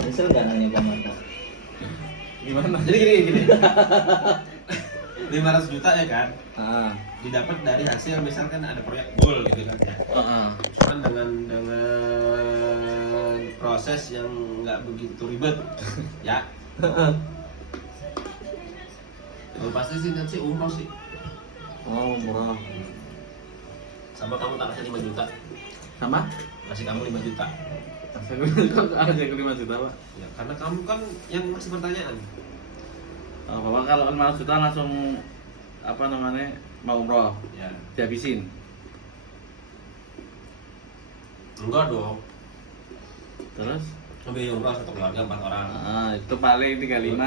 Nyesel nggak nanya Bang Mata? Gimana? Jadi gini. 500 juta ya kan? Ah, Didapat dari hasil misalkan ada proyek goal gitu kan ya. Cuman dengan proses yang nggak begitu ribet ya. Yang pasti sih nanti umroh sih. oh murah. Sama kamu tak kasih 5 juta. Sama? Kasih kamu 5 juta. Ada yang 5 juta pak. Ya, karena kamu kan yang masih pertanyaan. Bapak kalau 500 juta langsung apa namanya mau umroh Ya. dihabisin. Enggak dong. Terus? Lebih umroh satu keluarga 4 orang. Itu paling 35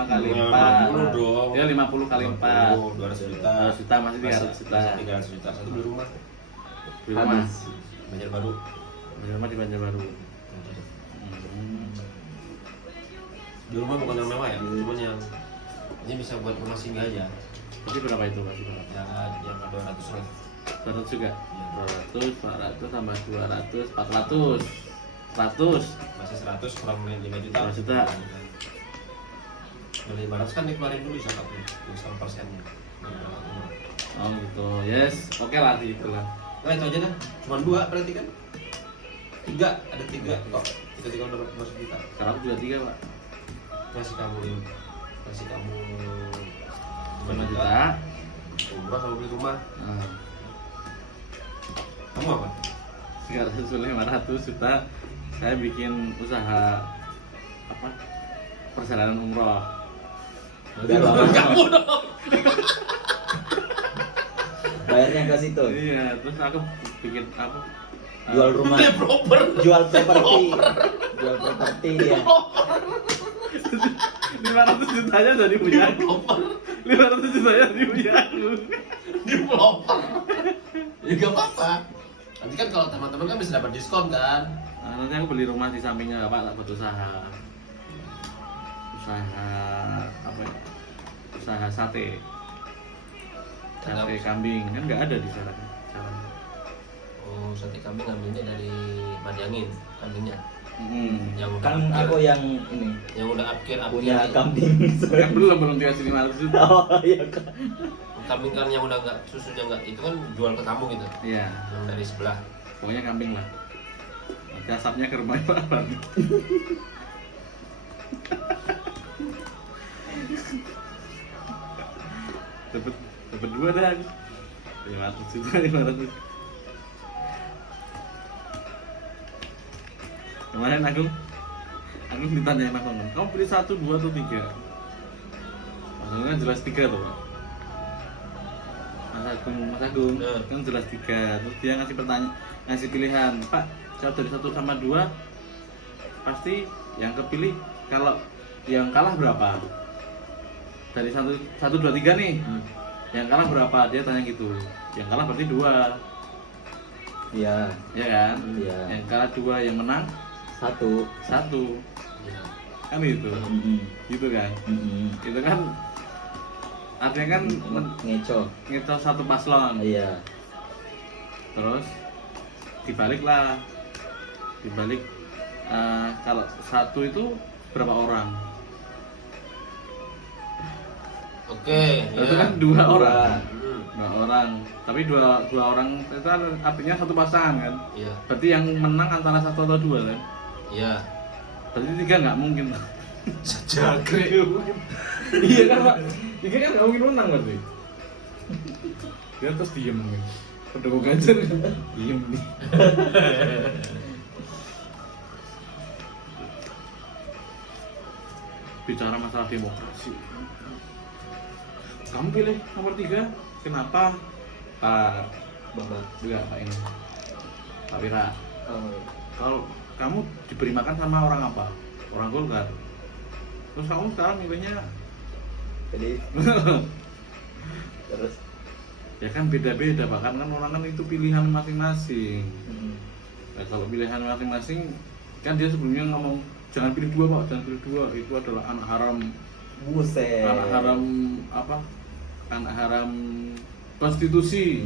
kali Ya, 4. 50 dong. Ya 50 kali 4. 200 juta. 200 juta masih 300 juta. 300 juta. Satu beli rumah. Di rumah. Banjarbaru. Di rumah di Banjarbaru. Di rumah bukan yang mewah ya, cuman yang ini bisa buat rumah singgah aja. Jadi berapa itu Pak? Berapa? Yang 200 lah. 200 juga? Iya. 200, 400 tambah 200, 400 100 Masih 100 kurang 5 juta. 5 juta. Dari 500 kan dikeluarin dulu zakatnya, 1%-nya. Oh gitu, yes, oke lah gitu lah. Nah itu aja dah, cuma 2 berarti kan? 3, ada 3 kok. Tiga udah dapat 2 juta. Sekarang juga 3 Pak. Kasih kamu 5 juta. Umrah sama beli rumah. Nah, Kamu apa? 500 juta saya bikin usaha apa? Perjalanan umroh. Kamu dong. Bayarnya ke situ. Iya, terus aku bikin apa? Jual rumah, Developer. jual properti, jual properti dia. 500 jutanya jadi punya aku. 500 jutanya jadi punya aku. Developer. Ya gak apa-apa. Nanti kan kalau teman-teman kan bisa dapat diskon kan. Nah, nanti aku beli rumah di sampingnya Pak, tak buat usaha apa ya? Usaha sate kambing kan nggak ada di sana kan caranya. Oh, sate kambing ngambilnya dari Madiangin kambingnya. Yang udah Kan upkir, aku yang ini yang udah upkir punya nih. kambing. Kan belum dikasih 500 juta. Oh iya kan. Kambing kan yang udah nggak susunya nggak itu kan jual ke kamu gitu. Iya, Yang dari sebelah. pokoknya kambing lah. Nanti asapnya ke rumah Pak Bang. dapat 2 dah. 500 juta 500. Kemarin aku ditanyain Mas Agung, kamu pilih 1, 2 atau 3? Mas Agung kan jelas 3 tuh Pak. Mas Agung kan jelas 3. Terus dia ngasih pilihan, Pak, kalau dari 1 sama 2 pasti yang kepilih kalau yang kalah berapa? Dari 1, 2, 3 nih. Yang kalah berapa? Dia tanya gitu. Yang kalah berarti 2. Iya. Ya kan? Iya. Yang kalah 2, yang menang 1. 1. Ya. Kan gitu. Gitu kan? Itu kan artinya kan Ngeco. ngeco satu paslon. Iya. Terus dibalik kalau 1 itu berapa orang? Oke, Itu ya. kan 2 orang. Hmm, 2 orang. Tapi dua orang itu kan artinya satu pasangan kan? Iya. Berarti yang menang antara 1 atau 2 kan? Iya. Berarti 3 nggak mungkin. Jagre. Iya kan Pak? 3 kan nggak mungkin menang berarti. Dia terus diem nih. Pendukung Ganjar diem nih. Bicara masalah demokrasi. Kamu pilih nomor 3, kenapa? Pak Bapak. Enggak, Pak ini. Pak Wira. Oh. Kalau kamu diberi makan sama orang apa? Orang Golkar. Terus kamu sekarang milihnya Jadi terus ya kan beda-beda Pak, kan orang kan itu pilihan masing-masing. Nah, kalau pilihan masing-masing kan dia sebelumnya ngomong jangan pilih 2 Pak, jangan pilih 2, itu adalah anak haram. buset. Anak haram apa? Anak haram prostitusi.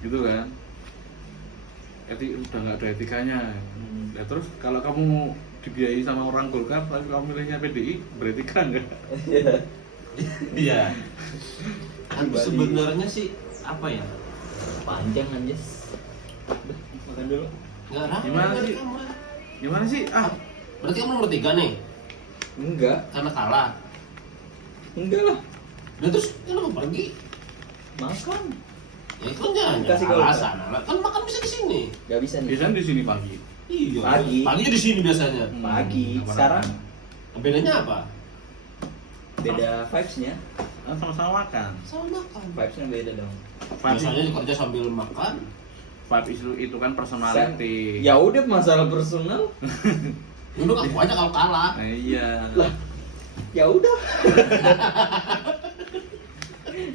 Gitu kan. udah nggak ada etikanya. Ya terus kalau kamu dibiayai sama orang Golkar tapi kamu milihnya PDI beretika nggak? Iya. Kan Pribadi. sebenarnya sih apa ya? Panjang anjas. Udah, makan dulu. Nggak rapi. Gimana sih? Gimana sih? Berarti kamu nomor 3 nih, Enggak, karena kalah. enggak lah. Dan terus kenapa pergi? Makan. Ya itu kan jangan Kasih alasan. Kan makan bisa di sini. Gak bisa nih. Biasanya di sini pagi. Iya. Pagi. Paginya di sini biasanya. Pagi. Apa Sekarang namanya? Bedanya apa? beda vibes-nya. Sama-sama makan. Sama makan. Vibes-nya beda dong. Biasanya kerja sambil makan. Vibe itu kan personality. Ya udah masalah personal. Dulu aku aja kalau kalah. Nah, iya. Lah, ya udah.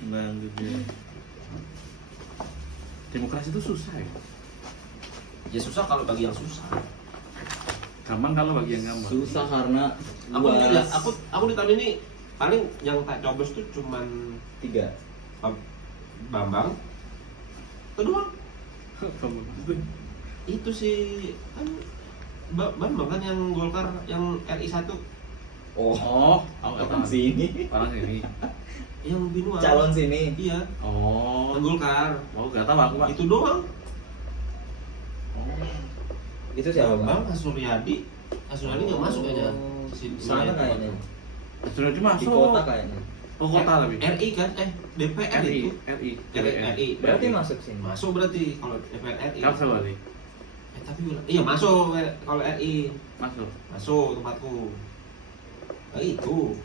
Lanjutnya. Demokrasi itu susah ya. Ya susah kalau bagi yang susah. Gampang kalau bagi yang gampang. Susah karena Aku di tahun ini paling yang tak coblos tuh cuman 3. Bambang. Kedua Gampang. itu sih kan Bambang kan yang Golkar yang RI 1 Oh, aku nggak orang tahu. sini. Orang sini. yang Binuang. Calon sini. Iya, Oh, yang Golkar. nggak tahu aku pak. Itu doang. Itu siapa, Bang? Bambang Suryadi. Suryadi nggak masuk kayaknya. Sana kayaknya. Sudah Di dimasuk. kota kayaknya. Oh, kota tapi. RI kan? DPR RI, itu. RI, RI. Berarti masuk sini. Masuk berarti kalau DPR RI. Kalsel berarti. Tapi iya masuk kalau RI. Masuk. Masuk tempatku. Nah, itu.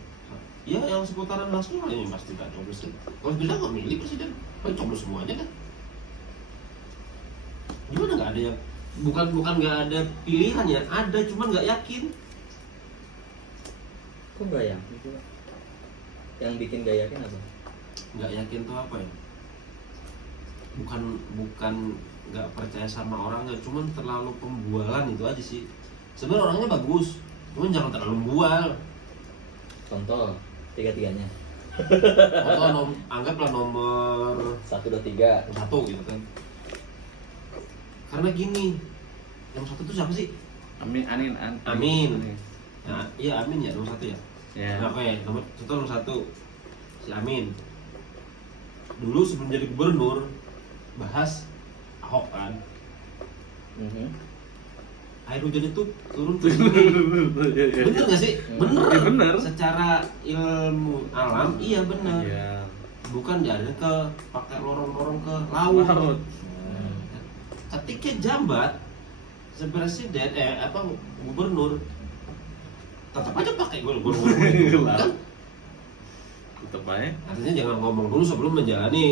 Ya yang seputaran Nasrul ini pasti tak coblos. Kalau bilang nggak milih presiden, paling coblos semuanya kan. Gimana nggak ada yang bukan nggak ada pilihan ya, ada cuman nggak yakin. Kok nggak yakin sih, Pak? Yang bikin gak yakin apa? Nggak yakin tuh apa ya? Bukan nggak percaya sama orangnya, cuman terlalu pembualan itu aja sih. Sebenarnya orangnya bagus, cuman jangan terlalu membual. Contoh, 3-3-nya. Atau anggaplah nomor 1, 2, 3. 1 gitu kan. Karena gini, yang 1 tuh siapa sih? Amin. Amin. Nah, iya Amin ya nomor 1 ya. Ya. Nah, oke, nomor 1 si Amin. Dulu sebelum jadi gubernur bahas Ahok kan. Air hujan itu turun ke sini. Bener nggak sih? Bener. Ya, bener. Secara ilmu alam iya bener. Iya. Bukan dialir ke pakai lorong-lorong ke laut. Laut. Ketika jabat presiden gubernur tetap aja pakai gubernur. Kan? Tetap aja. Artinya jangan ngomong dulu sebelum menjalani.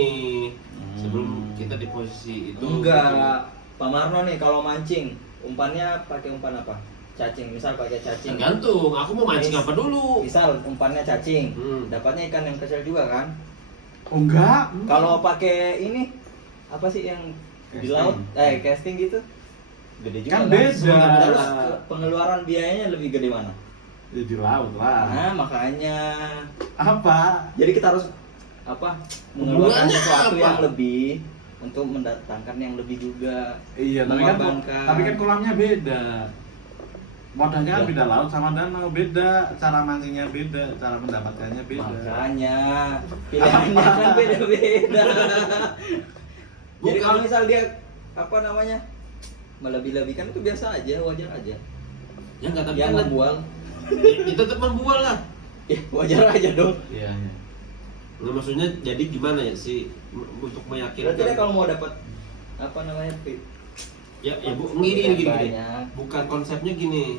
Hmm. Sebelum kita di posisi itu. Enggak. Pak Marno nih kalau mancing, umpannya pakai umpan apa? Cacing, misal pakai cacing. Tergantung, aku mau mancing apa dulu. Misal umpannya cacing, Hmm. dapatnya ikan yang kecil juga kan? Oh enggak. Kalau pakai ini apa sih yang di Casting. laut? Casting gitu. Gede juga Kan beda. Terus pengeluaran biayanya lebih gede mana? Ya di laut lah. Nah, makanya Apa? jadi kita harus mengeluarkan Hubungannya sesuatu apa? yang lebih untuk mendatangkan yang lebih juga. Iya, tapi kan Mengorbankan. kolamnya beda. Modalnya kan Ya. beda laut sama danau, beda. Cara mancingnya beda, cara mendapatkannya beda. Makanya pilihannya kan beda-beda. Jadi Bukan. kalau misal dia melebih-lebihkan itu biasa aja, wajar aja. Ya enggak tapi Dia kan membual, itu tetap membual lah. ya wajar aja dong. Iya. Nah, maksudnya jadi gimana ya sih untuk Berarti dia meyakinkan? kalau mau dapat Ya Bu, gini. banyak. Bukan konsepnya gini.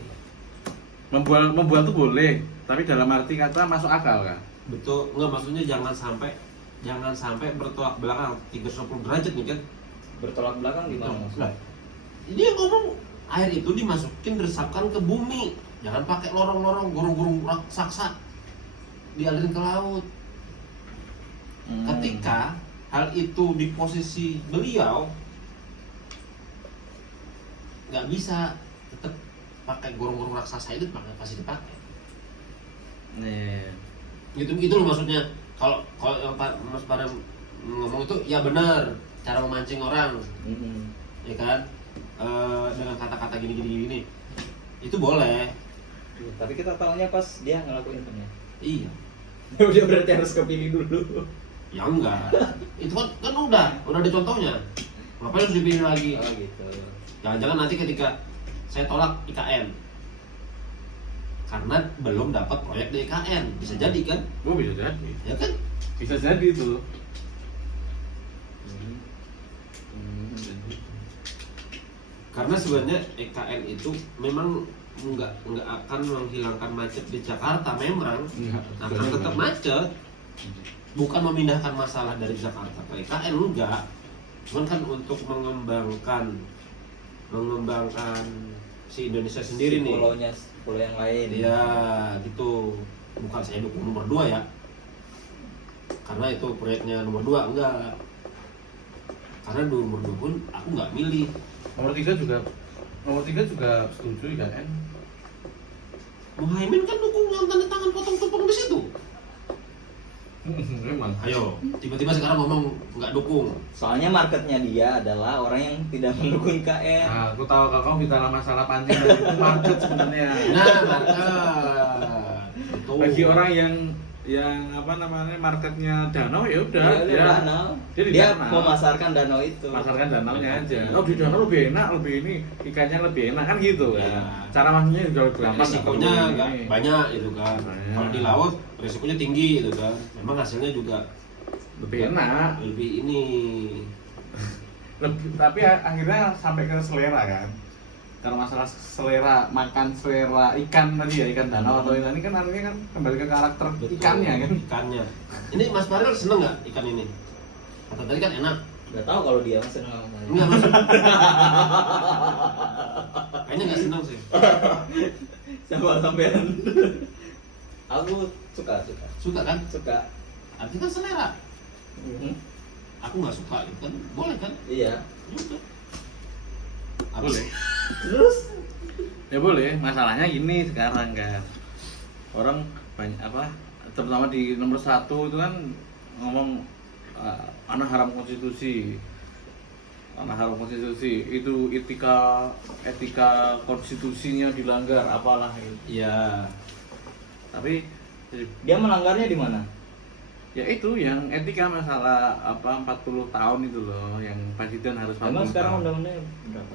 Membual tuh boleh, tapi dalam arti kata masuk akal kan? Betul, enggak maksudnya jangan sampai bertolak belakang 360 derajat nih kan. Bertolak belakang gimana Nah, maksudnya? dia ngomong air itu dimasukin diresapkan ke bumi. Jangan pakai lorong-lorong gurung-gurung raksasa dialirin ke laut. Ketika hal itu di posisi beliau nggak bisa tetap pakai gurung-gurung raksasa itu pasti dipakai. Nih. Gitu loh maksudnya. Kalau Mas Parem ngomong itu ya benar cara memancing orang, ya kan? dengan kata-kata gini, itu boleh. Tapi kita tahunya pas dia ngelakuin ternyata. Iya. Dia berarti harus kepilih dulu. Ya enggak. Itu kan udah ada contohnya. Ngapain harus dipilih lagi? Oh gitu. Jangan-jangan nanti ketika saya tolak IKN karena belum dapat proyek di IKN, bisa jadi kan? Oh bisa jadi. Ya kan? Bisa jadi tuh. Karena sebenarnya IKN itu memang nggak akan menghilangkan macet di Jakarta, memang akan tetap macet. Bukan memindahkan masalah dari Jakarta ke IKN, enggak. Cuman kan untuk mengembangkan si Indonesia sendiri Si nih. pulau yang lain. Iya, gitu. Bukan saya dukung nomor 2 ya. Karena itu proyeknya nomor 2, enggak. Karena nomor 2 pun aku nggak milih. Nomor 3 juga setuju IKN. Muhaimin kan dukung yang tanda tangan potong tumpeng di situ. Memang. Ayo, tiba-tiba sekarang ngomong nggak dukung. Soalnya marketnya dia adalah orang yang tidak mendukung IKN. Nah, aku tahu kalau kamu bicara masalah pancing dan itu market sebenarnya. Nah, market. Betul. Bagi orang yang apa namanya marketnya danau ya udah Dia danau. Dia di Dia danau. memasarkan danau itu. Masarkan danaunya aja. Oh di danau lebih enak, lebih ini ikannya lebih enak kan gitu kan. Ya. Cara maksudnya juga lebih gampang. Risikonya nggak perlu nggak ini. banyak itu kan. Banyak. Kalau di laut risikonya tinggi itu kan. Memang hasilnya juga Lebih enak. lebih ini. Tapi akhirnya sampai ke selera kan. Kalau masalah selera makan selera ikan tadi ya ikan danau atau ini kan artinya kan kembali ke karakter Betul, ikannya kan. Ikannya. Ini Mas Farel seneng nggak ikan ini? Kata tadi kan enak. Gak tahu kalau dia masih seneng sama saya. Enggak maksud. Kayaknya nggak seneng sih. Sama sampean. Aku suka. Suka kan? Suka. Artinya kan selera. Mhm. Aku nggak suka gitu kan? Boleh kan? Iya. Ya udah. Boleh. Terus Ya boleh, masalahnya gini sekarang kan orang banyak apa terutama di nomor 1 itu kan ngomong anak haram konstitusi itu etika konstitusinya dilanggar apalah itu. Iya. Tapi dia melanggarnya di mana? ya itu yang etika masalah apa 40 tahun itu loh yang presiden harus 40 Emang sekarang tahun. undang-undangnya berapa?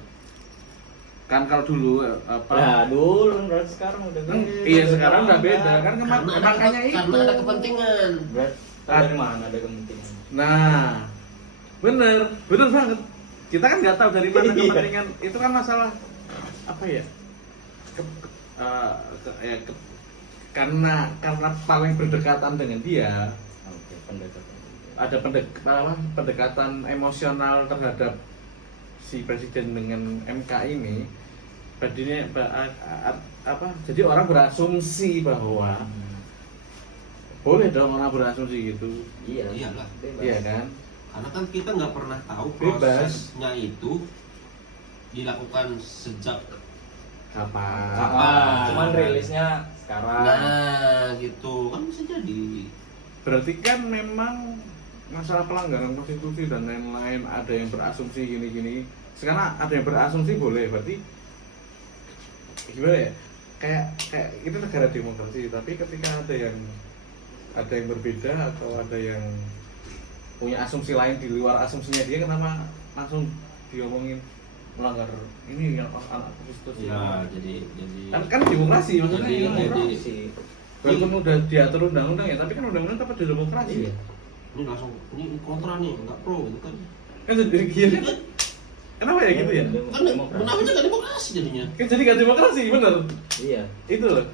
Kan kalau dulu apa Nah, dulu berarti sekarang udah iya sekarang udah beda kan makanya itu karena ada kepentingan. Berarti dari mana ada kepentingan? nah bener banget kita kan nggak tahu dari mana Iya. kepentingan itu kan masalah apa ya karena paling berdekatan dengan dia Oke, pendekatan. ada pendekatan emosional terhadap si presiden dengan MK ini jadi orang berasumsi bahwa boleh dong orang berasumsi gitu Iya. Iyalah. Bebas. iya kan Karena kan kita nggak pernah tahu Bebas. prosesnya itu dilakukan sejak kapan Kapan? Cuman rilisnya sekarang. nah gitu kan bisa jadi. berarti kan memang masalah pelanggaran konstitusi dan lain-lain ada yang berasumsi gini-gini sekarang ada yang berasumsi boleh berarti gimana ya kayak itu negara demokrasi tapi ketika ada yang berbeda atau ada yang punya asumsi lain di luar asumsinya dia kenapa langsung diomongin melanggar ini yang anak konstitusi Ya jadi kan demokrasi maksudnya Jadi- demokrasi walaupun udah diatur undang-undang ya tapi kan undang-undang tetap di demokrasi Iya. ini langsung ini kontra nih nggak pro gitu kan. kan jadi gini kenapa ya gitu ya Kan namanya nggak demokrasi jadinya. kan jadi gak demokrasi bener Iya. itu loh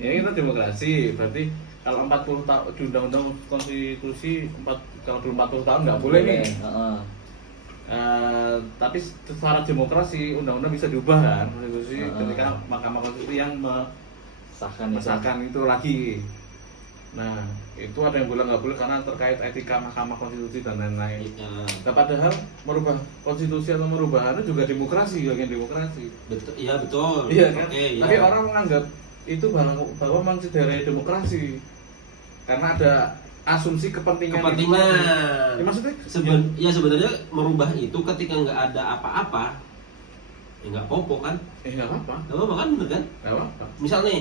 ya kita demokrasi berarti kalau 40 tahun di undang-undang konstitusi kalau belum 40 tahun nggak boleh nih Heeh. tapi secara demokrasi undang-undang bisa diubah kan konstitusi Heeh. ketika Mahkamah Konstitusi yang Sahkan itu. mesahkan itu lagi nah itu ada yang boleh nggak boleh karena terkait etika Mahkamah Konstitusi dan lain-lain Ya, nah, padahal merubah konstitusi atau merubah itu juga demokrasi bagian demokrasi betul, iya betul. iya kan Oke, iya. tapi orang menganggap itu bahwa menciderai demokrasi karena ada asumsi kepentingan kepentingan. ya, maksudnya Ya sebenarnya merubah itu ketika nggak ada apa-apa ya nggak popo kan, Nggak apa-apa. nggak apa-apa kan, bener kan? Nggak apa-apa. Misal nih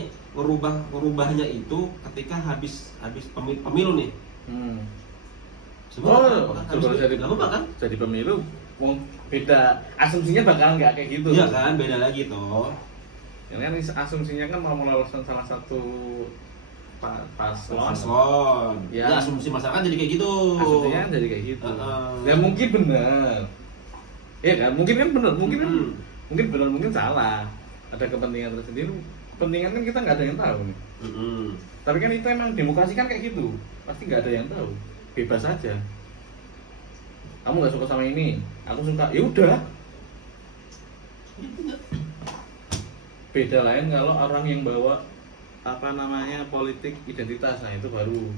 merubahnya itu ketika habis pemilu nih. Sebenarnya Oh, habis kalau jadi nggak apa-apa kan? Jadi pemilu, wong beda asumsinya bakal nggak kayak gitu. Iya kan, beda lagi toh. Ini kan asumsinya kan mau meloloskan salah satu paslon. Paslon. Ya. Ya, asumsi masyarakat jadi kayak gitu. Asumsinya kan jadi kayak gitu. Heeh. Ya mungkin benar. Iya kan, mungkin kan benar, mungkin kan, Mm. mungkin benar, mungkin salah. Ada kepentingan tersendiri. Kepentingan kan kita nggak ada yang tahu nih. Mm-mm. Tapi kan itu emang demokrasi kan kayak gitu. Pasti nggak ada yang tahu. Bebas aja. Kamu nggak suka sama ini, aku suka. Ya udah. Beda lain kalau orang yang bawa apa namanya politik identitas, nah itu baru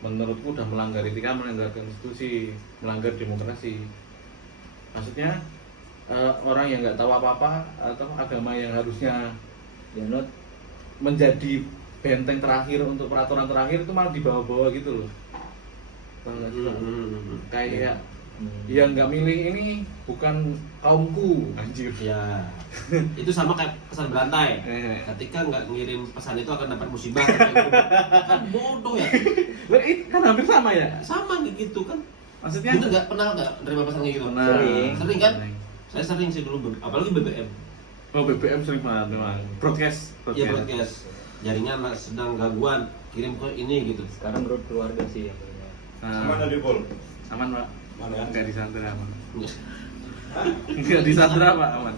menurutku udah melanggar etika, melanggar konstitusi, melanggar demokrasi. Maksudnya orang yang nggak tahu apa-apa atau agama yang harusnya Dianut. menjadi benteng terakhir untuk peraturan terakhir itu malah dibawa-bawa gitu loh. Paham nggak sih, Pak? Kayak yang nggak milih ini bukan kaumku, anjir. Ya, itu sama kayak pesan berantai. Ketika nggak ngirim pesan itu akan dapat musibah. Kan bodoh ya. Lah, itu kan hampir sama ya. Sama gitu kan. Maksudnya Bener nggak pernah nggak nerima pesan kayak gitu? Pernah. Sering kan? Saya sering sih dulu, apalagi BBM. Oh, BBM sering banget memang. Broadcast. Iya broadcast. Jaringan sedang gangguan, kirim ke ini gitu. Sekarang grup keluarga sih yang punya. Nah, Mana di Pol? aman, Pak. Mana? Enggak disandra aman. Enggak. Enggak disandra, Pak, aman.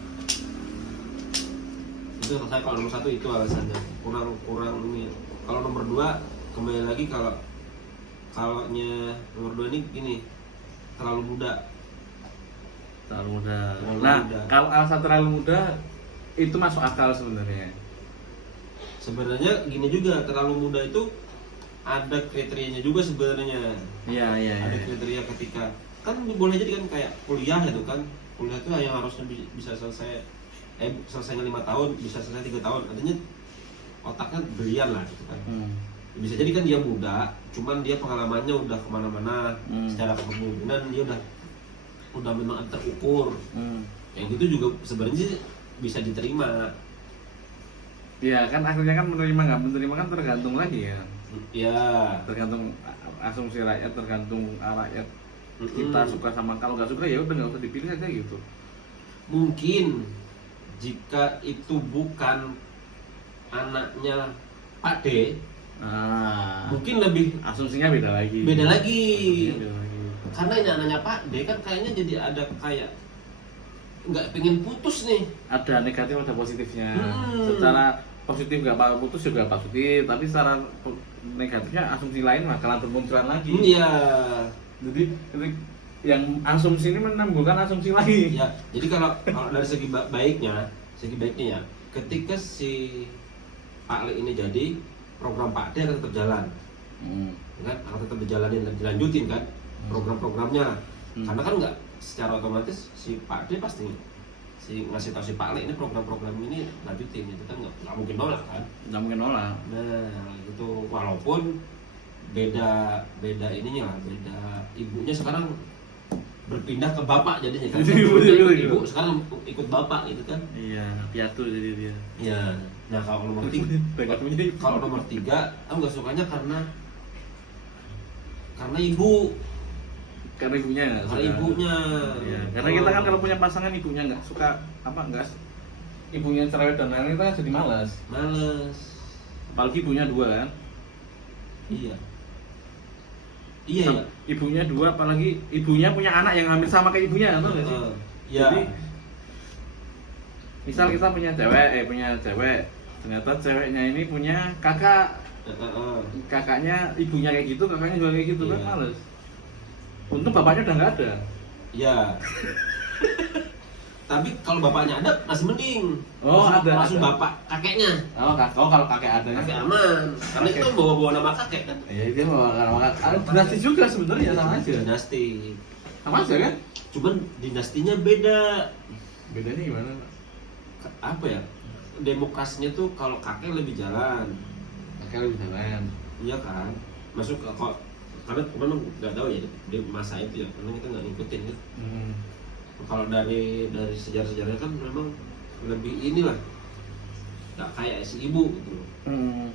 Itu saya kalau nomor 1 itu alasannya kurang ini. Kalau nomor 2 kembali lagi kalaunya nomor 2 ini gini, terlalu muda. Terlalu muda. Terlalu Nah, muda. kalau alasan terlalu muda itu masuk akal sebenarnya. Sebenarnya gini juga, terlalu muda itu ada kriterianya juga sebenarnya. Iya, iya, Ada kriteria ketika kan boleh jadi kan kayak kuliah itu kan, kuliah itu yang harusnya bisa selesainya 5 tahun, bisa selesai 3 tahun. Artinya otaknya brilian lah gitu kan. Bisa jadi kan dia muda, cuman dia pengalamannya udah kemana-mana, secara kepemimpinan dia udah memang terukur. Yang gitu juga sebenarnya bisa diterima. Iya, kan akhirnya kan menerima nggak menerima kan tergantung lagi ya. Ya. Tergantung asumsi rakyat, tergantung rakyat kita suka sama, kalau nggak suka ya udah nggak usah dipilih aja gitu. Mungkin jika itu bukan anaknya Pak D, mungkin lebih Asumsinya beda lagi. beda lagi. Asumsinya beda lagi. Karena ini anaknya Pak D kan kayaknya jadi ada kayak nggak pengen putus nih. Ada negatif ada positifnya. Hmm. Secara positif nggak apa putus juga positif, tapi secara negatifnya asumsi lain bakalan bermunculan lagi. Iya. Jadi yang asumsi ini menimbulkan asumsi lain. Ya, jadi kalau dari segi baiknya ya, ketika si Pak Le ini jadi, program Pak D akan tetap jalan, kan? Akan tetap dilanjutin kan, program-programnya. Karena kan nggak secara otomatis si Pak D pasti ngasih tahu si Pak Le ini program-program ini lanjutin, itu kan nggak mungkin nolak kan? Nggak mungkin nolak. Nah, gitu. Walaupun beda ininya lah, beda ibunya sekarang berpindah ke bapak jadinya kan. Ibu sekarang ikut bapak gitu kan. Iya, piatu jadi dia. Iya. Nah, kalau nomor 3 kalau nomor 3 aku nggak sukanya karena ibu. Karena ibunya nggak suka. Karena ibunya. Iya, karena kita kan kalau punya pasangan ibunya nggak suka nggak ibunya cerewet dan lain-lain kita jadi malas. Males. Apalagi ibunya 2 kan. Iya. Iya ya. Ibunya 2, apalagi ibunya punya anak yang hampir sama kayak ibunya, tahu nggak sih? Iya. Jadi misal kita punya cewek, ternyata ceweknya ini punya kakak, kakaknya ibunya kayak gitu, kakaknya juga kayak gitu, kan Iya. males. Untung bapaknya udah nggak ada. Iya. Tapi kalau bapaknya ada masih mending. Oh, Langsung ada. bapak kakeknya. Kalau kakek adanya. Kakek aman. Karena itu bawa-bawa nama kakek kan. Iya, dia mau kakek. Dinasti juga sebenarnya sama aja. Dinasti. Sama aja kan? Cuman dinastinya beda. Bedanya gimana, Pak? Apa ya? Demokrasinya tuh kalau kakek lebih jalan. Kakek lebih jalan. Iya kan? Masuk ke kok karena memang nggak tahu ya di masa itu ya, karena kita nggak ngikutin kan. Kalau dari sejarah-sejarahnya kan memang lebih inilah nggak kayak si ibu gitu loh. Hmm.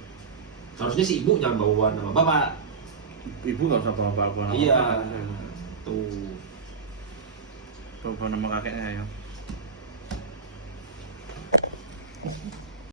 Harusnya si ibu jangan bawa nama bapak. Ibu nggak usah bawa nama Iya. bapak. Tuh. Bawa nama kakeknya ya.